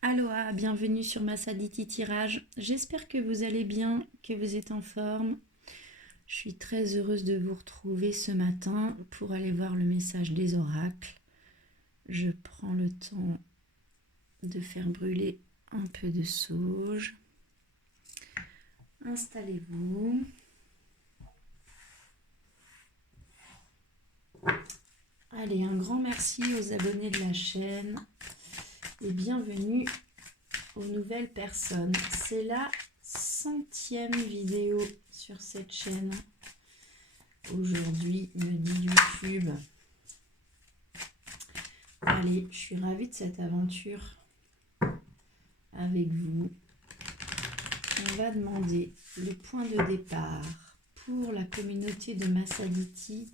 Aloha, bienvenue sur ma Saditi Tirage. J'espère que vous allez bien, que vous êtes en forme. Je suis très heureuse de vous retrouver ce matin pour aller voir le message des oracles. Je prends le temps de faire brûler un peu de sauge. Installez-vous. Allez, un grand merci aux abonnés de la chaîne et bienvenue aux nouvelles personnes. C'est la 100e vidéo sur cette chaîne. Aujourd'hui, me dit YouTube. Allez, je suis ravie de cette aventure avec vous. On va demander le point de départ pour la communauté de Masaditi.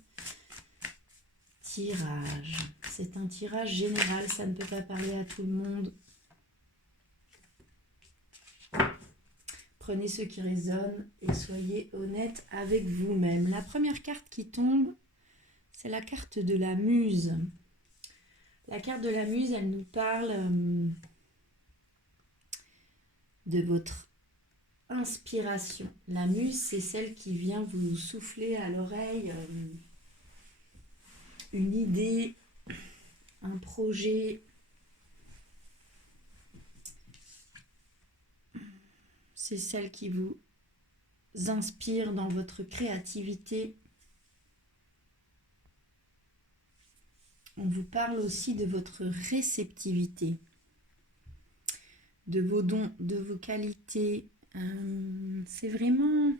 Tirage. C'est un tirage général, ça ne peut pas parler à tout le monde. Prenez ce qui résonne et soyez honnête avec vous-même. La première carte qui tombe, c'est la carte de la muse. La carte de la muse, elle nous parle de votre inspiration. La muse, c'est celle qui vient vous souffler à l'oreille une idée, un projet. C'est celle qui vous inspire dans votre créativité. On vous parle aussi de votre réceptivité, de vos dons, de vos qualités. C'est vraiment...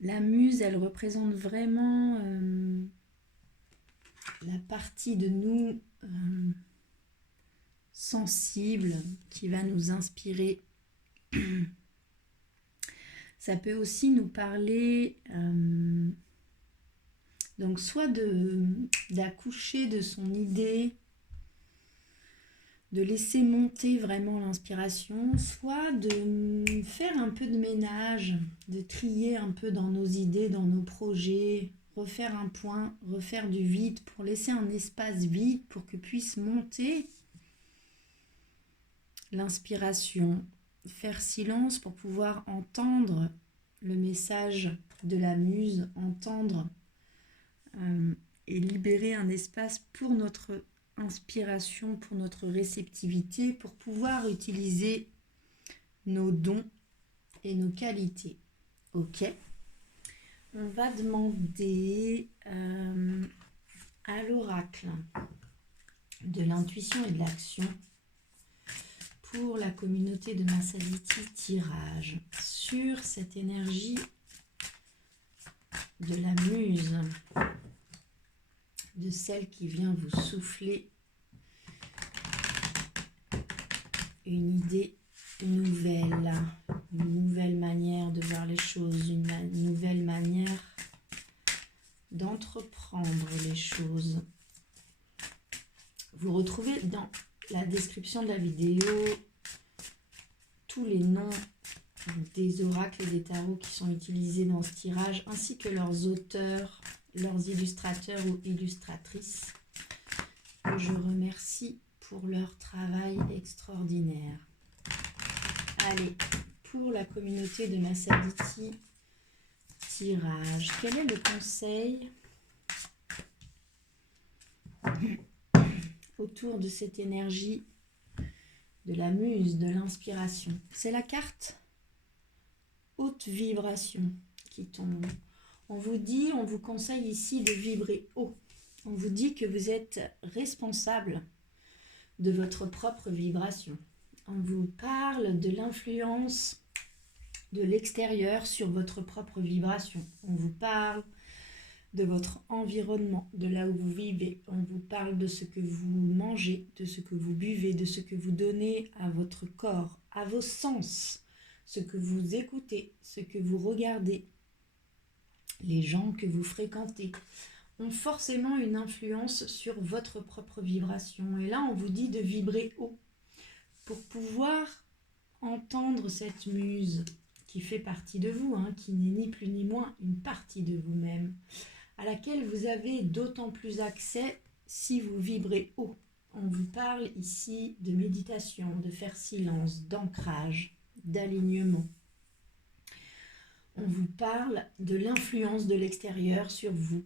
La muse, elle représente vraiment la partie de nous sensible qui va nous inspirer. Ça peut aussi nous parler donc soit d'accoucher de son idée, de laisser monter vraiment l'inspiration, soit de faire un peu de ménage, de trier un peu dans nos idées, dans nos projets, refaire un point, refaire du vide pour laisser un espace vide pour que puisse monter l'inspiration, faire silence pour pouvoir entendre le message de la muse, entendre et libérer un espace pour notre inspiration, pour notre réceptivité, pour pouvoir utiliser nos dons et nos qualités. Ok. On va demander à l'oracle de l'intuition et de l'action pour la communauté de Masaditi Tirage sur cette énergie de la muse, de celle qui vient vous souffler une idée nouvelle, une nouvelle manière de voir les choses, une nouvelle manière d'entreprendre les choses. Vous retrouvez dans la description de la vidéo tous les noms des oracles et des tarots qui sont utilisés dans ce tirage, ainsi que leurs auteurs, leurs illustrateurs ou illustratrices, que je remercie pour leur travail extraordinaire. Allez, pour la communauté de Masaditi Tirage, quel est le conseil autour de cette énergie de la muse, de l'inspiration? C'est la carte haute vibration qui tombe. On vous conseille ici de vibrer haut. On vous dit que vous êtes responsable de votre propre vibration. On vous parle de l'influence de l'extérieur sur votre propre vibration. On vous parle de votre environnement, de là où vous vivez. On vous parle de ce que vous mangez, de ce que vous buvez, de ce que vous donnez à votre corps, à vos sens, ce que vous écoutez, ce que vous regardez. Les gens que vous fréquentez ont forcément une influence sur votre propre vibration. Et là, on vous dit de vibrer haut pour pouvoir entendre cette muse qui fait partie de vous, qui n'est ni plus ni moins une partie de vous-même, à laquelle vous avez d'autant plus accès si vous vibrez haut. on vous parle ici de méditation, de faire silence, d'ancrage, d'alignement. On vous parle de l'influence de l'extérieur sur vous.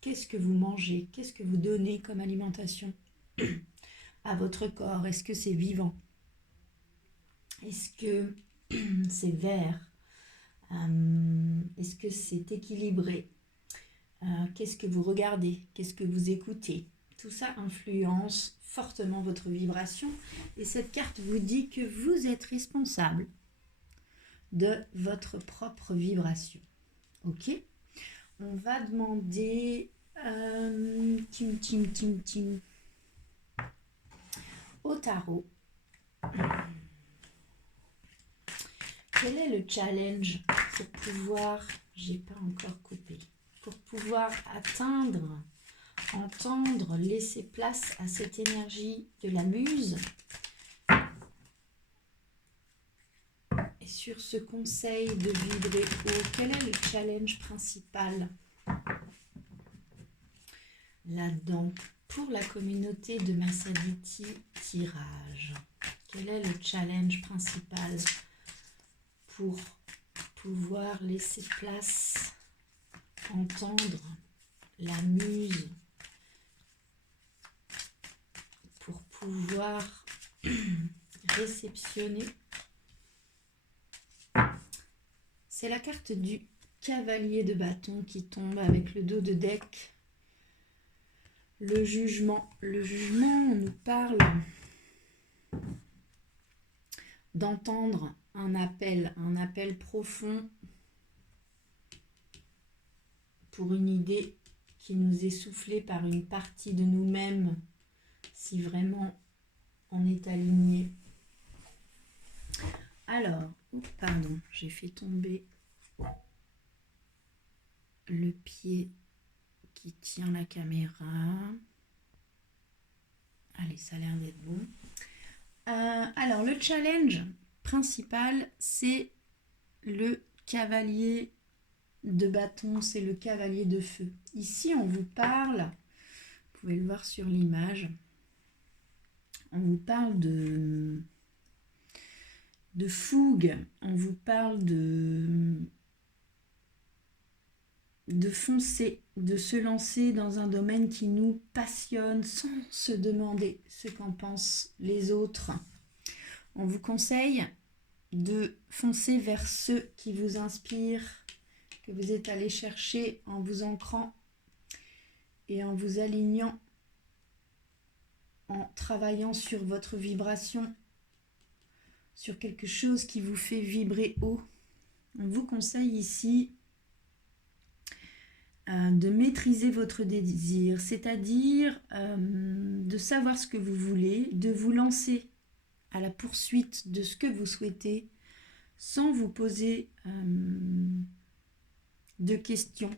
Qu'est-ce que vous mangez? Qu'est-ce que vous donnez comme alimentation à votre corps? Est-ce que c'est vivant? Est-ce que c'est vert? Est-ce que c'est équilibré? Qu'est-ce que vous regardez? Qu'est-ce que vous écoutez? Tout ça influence fortement votre vibration. Et cette carte vous dit que vous êtes responsable de votre propre vibration. Ok? On va demander au tarot. Quel est le challenge pour pouvoir, j'ai pas encore coupé, pour pouvoir atteindre, entendre, laisser place à cette énergie de la muse? Et sur ce conseil de vibrer haut, quel est le challenge principal là-dedans pour la communauté de Massaditi Tirage? Quel est le challenge principal pour pouvoir laisser place, entendre la muse, pour pouvoir réceptionner? C'est la carte du cavalier de bâton qui tombe avec le dos de deck. Le jugement. Le jugement, on nous parle d'entendre un appel profond pour une idée qui nous est soufflée par une partie de nous-mêmes, si vraiment on est aligné. Alors, pardon, j'ai fait tomber le pied qui tient la caméra. Allez, ça a l'air d'être bon. Alors, le challenge principal, c'est le cavalier de bâton, c'est le cavalier de feu. Ici, on vous parle, vous pouvez le voir sur l'image, on vous parle de fougue, on vous parle de foncer, de se lancer dans un domaine qui nous passionne sans se demander ce qu'en pensent les autres. On vous conseille de foncer vers ceux qui vous inspirent, que vous êtes allé chercher en vous ancrant et en vous alignant, en travaillant sur votre vibration, sur quelque chose qui vous fait vibrer haut. On vous conseille ici de maîtriser votre désir, c'est-à-dire de savoir ce que vous voulez, de vous lancer à la poursuite de ce que vous souhaitez sans vous poser de questions.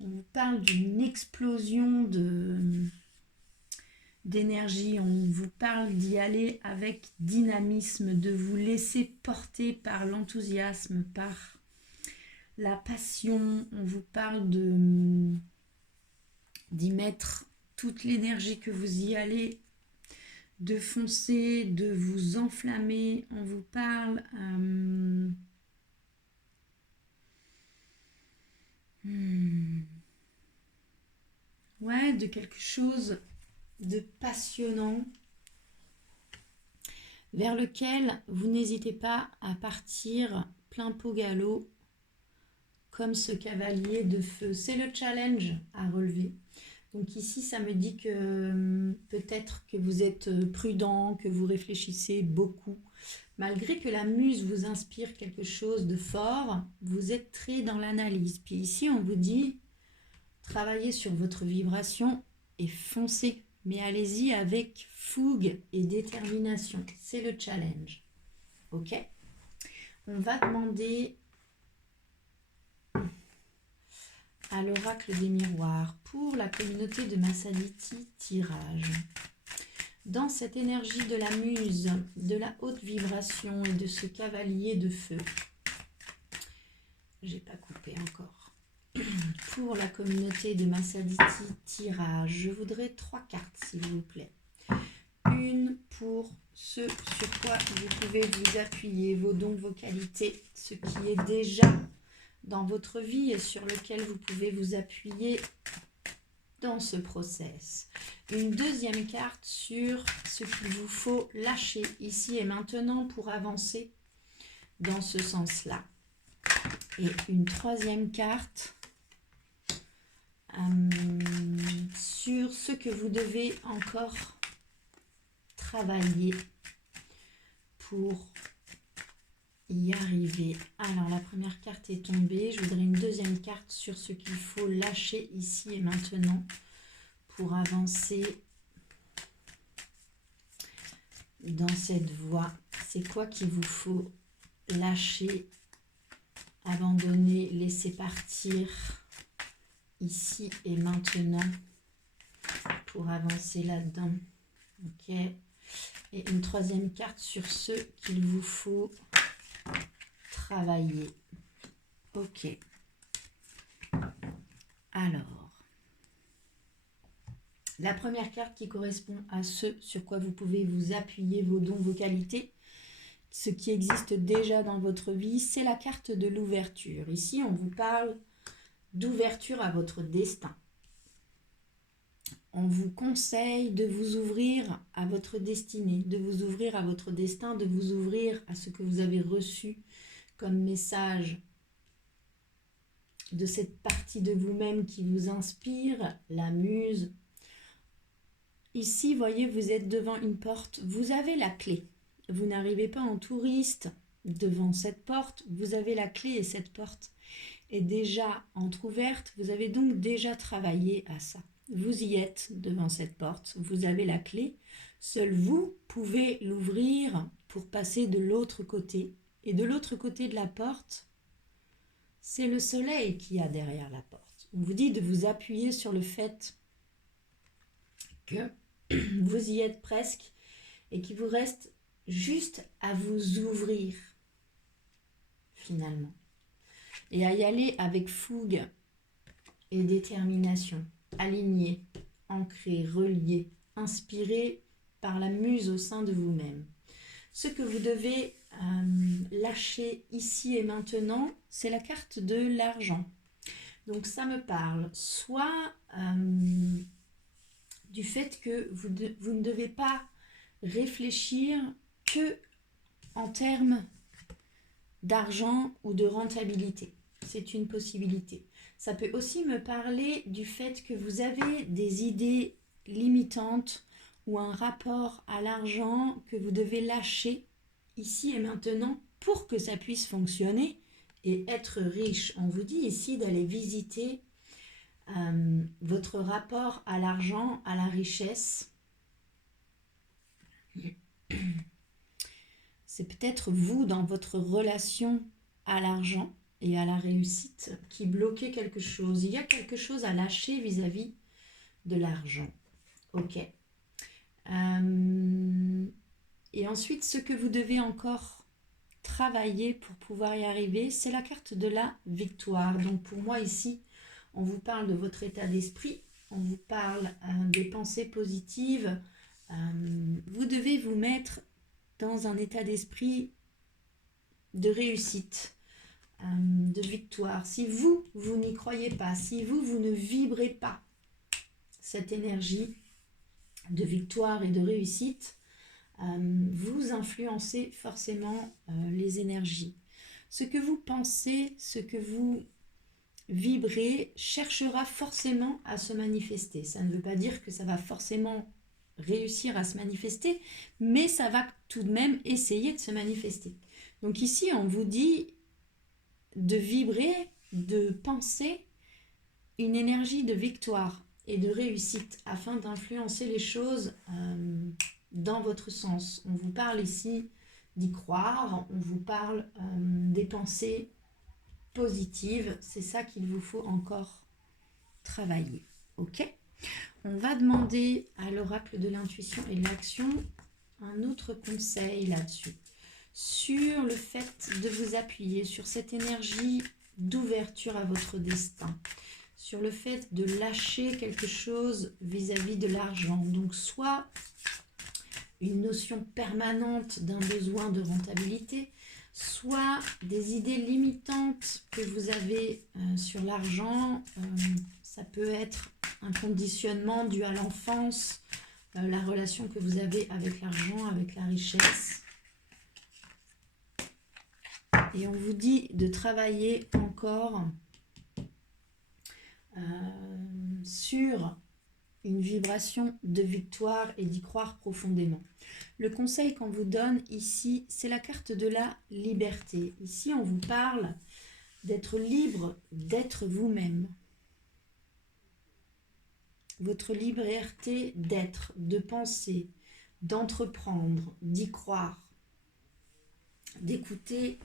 On vous parle d'une explosion d'énergie, on vous parle d'y aller avec dynamisme, de vous laisser porter par l'enthousiasme, par la passion. On vous parle d'y mettre toute l'énergie que vous y allez, de foncer, de vous enflammer. On vous parle ouais, de quelque chose de passionnant vers lequel vous n'hésitez pas à partir plein pot galop comme ce cavalier de feu. C'est le challenge à relever. Donc ici, ça me dit que peut-être que vous êtes prudent, que vous réfléchissez beaucoup. Malgré que la muse vous inspire quelque chose de fort, vous êtes très dans l'analyse. Puis ici, on vous dit, travaillez sur votre vibration et foncez. Mais allez-y avec fougue et détermination. C'est le challenge. Ok? On va demander à l'oracle des miroirs pour la communauté de Massaditi Tirage. Dans cette énergie de la muse, de la haute vibration et de ce cavalier de feu, j'ai pas coupé encore. Pour la communauté de Massaditi Tirage, je voudrais 3 cartes s'il vous plaît. pour ce sur quoi vous pouvez vous appuyer, vos dons, vos qualités, ce qui est déjà dans votre vie et sur lequel vous pouvez vous appuyer dans ce process. Une deuxième carte sur ce qu'il vous faut lâcher ici et maintenant pour avancer dans ce sens-là. Et une troisième carte sur ce que vous devez encore travailler pour y arriver. Alors la première carte est tombée, je voudrais une deuxième carte sur ce qu'il faut lâcher ici et maintenant pour avancer dans cette voie. C'est quoi qu'il vous faut lâcher, abandonner, laisser partir ici et maintenant pour avancer là-dedans. Ok. Et une troisième carte sur ce qu'il vous faut travailler. Ok. Alors, la première carte qui correspond à ce sur quoi vous pouvez vous appuyer, vos dons, vos qualités, ce qui existe déjà dans votre vie, c'est la carte de l'ouverture. Ici, on vous parle d'ouverture à votre destin. On vous conseille de vous ouvrir à votre destinée, de vous ouvrir à votre destin, de vous ouvrir à ce que vous avez reçu comme message de cette partie de vous-même qui vous inspire, la muse. Ici, voyez, vous êtes devant une porte, vous avez la clé. Vous n'arrivez pas en touriste devant cette porte, vous avez la clé et cette porte est déjà entrouverte. Vous avez donc déjà travaillé à ça. Vous y êtes devant cette porte, vous avez la clé. Seul vous pouvez l'ouvrir pour passer de l'autre côté. Et de l'autre côté de la porte, c'est le soleil qui y a derrière la porte. On vous dit de vous appuyer sur le fait que vous y êtes presque et qu'il vous reste juste à vous ouvrir finalement. Et à y aller avec fougue et détermination, aligné, ancré, relié, inspiré par la muse au sein de vous-même. Ce que vous devez lâcher ici et maintenant, c'est la carte de l'argent. Donc ça me parle soit du fait que vous ne devez pas réfléchir que en termes d'argent ou de rentabilité. C'est une possibilité. Ça peut aussi me parler du fait que vous avez des idées limitantes ou un rapport à l'argent que vous devez lâcher ici et maintenant pour que ça puisse fonctionner et être riche. On vous dit ici d'aller visiter votre rapport à l'argent, à la richesse. C'est peut-être vous dans votre relation à l'argent et à la réussite qui bloquez quelque chose. Il y a quelque chose à lâcher vis-à-vis de l'argent. Ok. Et ensuite, ce que vous devez encore travailler pour pouvoir y arriver, c'est la carte de la victoire. Donc pour moi ici, on vous parle de votre état d'esprit, on vous parle des pensées positives. Vous devez vous mettre dans un état d'esprit de réussite, de victoire. Si vous n'y croyez pas, si vous ne vibrez pas cette énergie de victoire et de réussite, vous influencez forcément les énergies. Ce que vous pensez, ce que vous vibrez, cherchera forcément à se manifester. Ça ne veut pas dire que ça va forcément réussir à se manifester, mais ça va tout de même essayer de se manifester. Donc ici, on vous dit de vibrer, de penser une énergie de victoire et de réussite afin d'influencer les choses dans votre sens. On vous parle ici d'y croire, on vous parle des pensées positives. C'est ça qu'il vous faut encore travailler. Ok ? On va demander à l'oracle de l'intuition et de l'action un autre conseil là-dessus. Sur le fait de vous appuyer sur cette énergie d'ouverture à votre destin. Sur le fait de lâcher quelque chose vis-à-vis de l'argent. Donc soit une notion permanente d'un besoin de rentabilité, soit des idées limitantes que vous avez sur l'argent. Ça peut être un conditionnement dû à l'enfance, la relation que vous avez avec l'argent, avec la richesse. Et on vous dit de travailler encore sur une vibration de victoire et d'y croire profondément. Le conseil qu'on vous donne ici, c'est la carte de la liberté. Ici, on vous parle d'être libre, d'être vous-même. Votre liberté d'être, de penser, d'entreprendre, d'y croire, d'écouter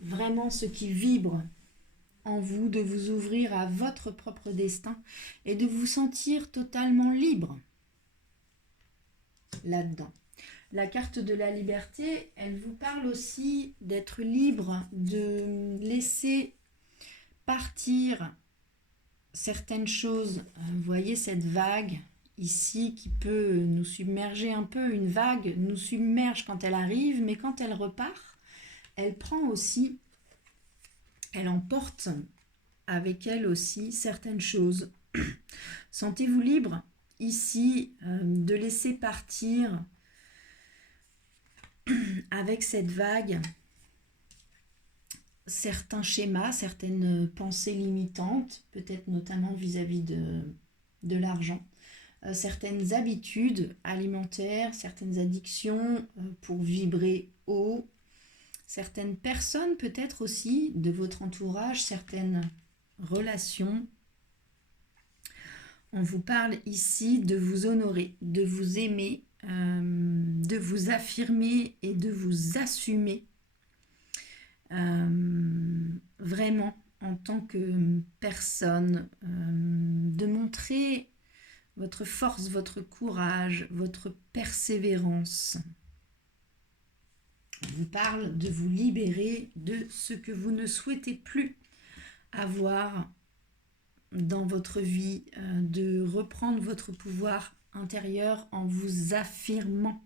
vraiment ce qui vibre en vous, de vous ouvrir à votre propre destin et de vous sentir totalement libre là-dedans. La carte de la liberté, elle vous parle aussi d'être libre, de laisser partir certaines choses. Vous voyez cette vague ici qui peut nous submerger un peu. Une vague nous submerge quand elle arrive, mais quand elle repart, elle prend aussi, elle emporte avec elle aussi certaines choses. Sentez-vous libre ici de laisser partir avec cette vague certains schémas, certaines pensées limitantes, peut-être notamment vis-à-vis de l'argent, certaines habitudes alimentaires, certaines addictions pour vibrer haut, certaines personnes peut-être aussi de votre entourage, certaines relations. On vous parle ici de vous honorer, de vous aimer, de vous affirmer et de vous assumer vraiment en tant que personne, de montrer votre force, votre courage, votre persévérance. On vous parle de vous libérer de ce que vous ne souhaitez plus avoir dans votre vie, de reprendre votre pouvoir intérieur en vous affirmant.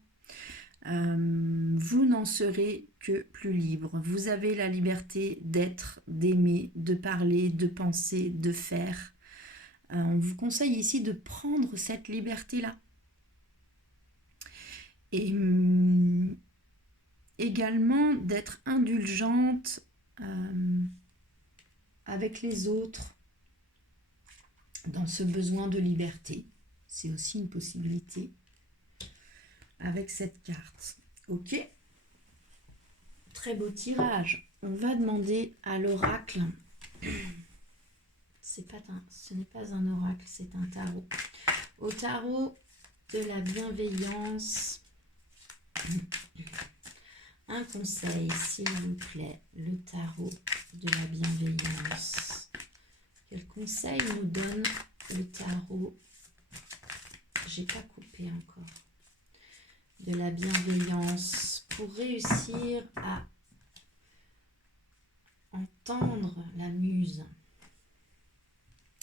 Vous n'en serez que plus libre. Vous avez la liberté d'être, d'aimer, de parler, de penser, de faire. On vous conseille ici de prendre cette liberté-là. Et également d'être indulgente avec les autres dans ce besoin de liberté. C'est aussi une possibilité avec cette carte. Ok, très beau tirage. On va demander à l'oracle. Ce n'est pas un oracle, c'est un tarot. Au tarot de la bienveillance, un conseil, s'il vous plaît. Le tarot de la bienveillance. Quel conseil nous donne le tarot? J'ai pas coupé encore. De la bienveillance pour réussir à entendre la muse,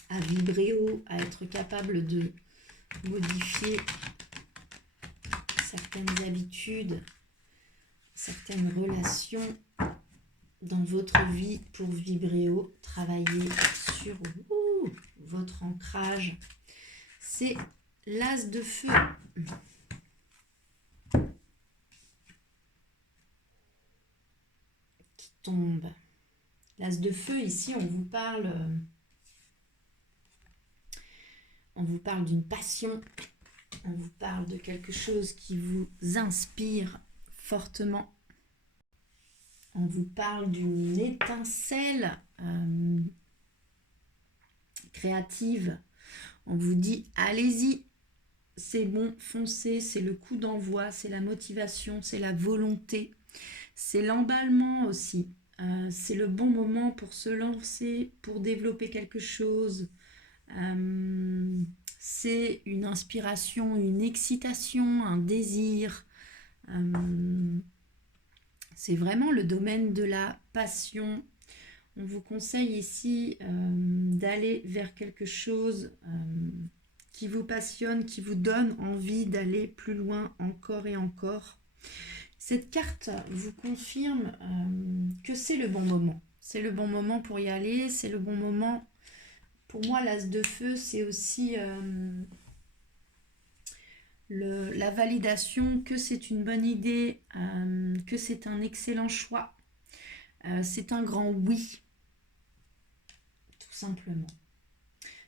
à vibrer haut, à être capable de modifier certaines habitudes, certaines relations dans votre vie pour vibrer haut, travailler sur votre ancrage. C'est l'as de feu. Qui tombe. L'as de feu, ici, on vous parle d'une passion, on vous parle de quelque chose qui vous inspire fortement. On vous parle d'une étincelle créative. On vous dit, allez-y, c'est bon, foncez, c'est le coup d'envoi, c'est la motivation, c'est la volonté, c'est l'emballement aussi. C'est le bon moment pour se lancer, pour développer quelque chose. C'est une inspiration, une excitation, un désir. C'est vraiment le domaine de la passion. On vous conseille ici d'aller vers quelque chose qui vous passionne, qui vous donne envie d'aller plus loin encore et encore. Cette carte vous confirme que c'est le bon moment. C'est le bon moment pour y aller, c'est le bon moment. Pour moi, l'as de feu, c'est aussi la validation que c'est une bonne idée, que c'est un excellent choix. C'est un grand oui, tout simplement.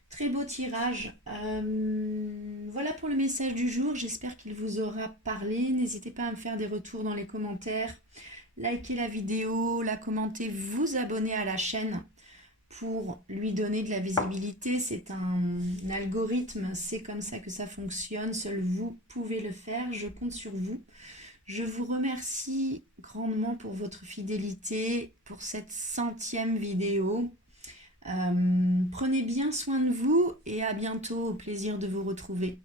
Très beau tirage. Voilà pour le message du jour. J'espère qu'il vous aura parlé. N'hésitez pas à me faire des retours dans les commentaires. Likez la vidéo, la commentez, vous abonnez à la chaîne pour lui donner de la visibilité. C'est un algorithme, c'est comme ça que ça fonctionne. Seul vous pouvez le faire. Je compte sur vous. Je vous remercie grandement pour votre fidélité, pour cette 100e vidéo. Prenez bien soin de vous et à bientôt, au plaisir de vous retrouver.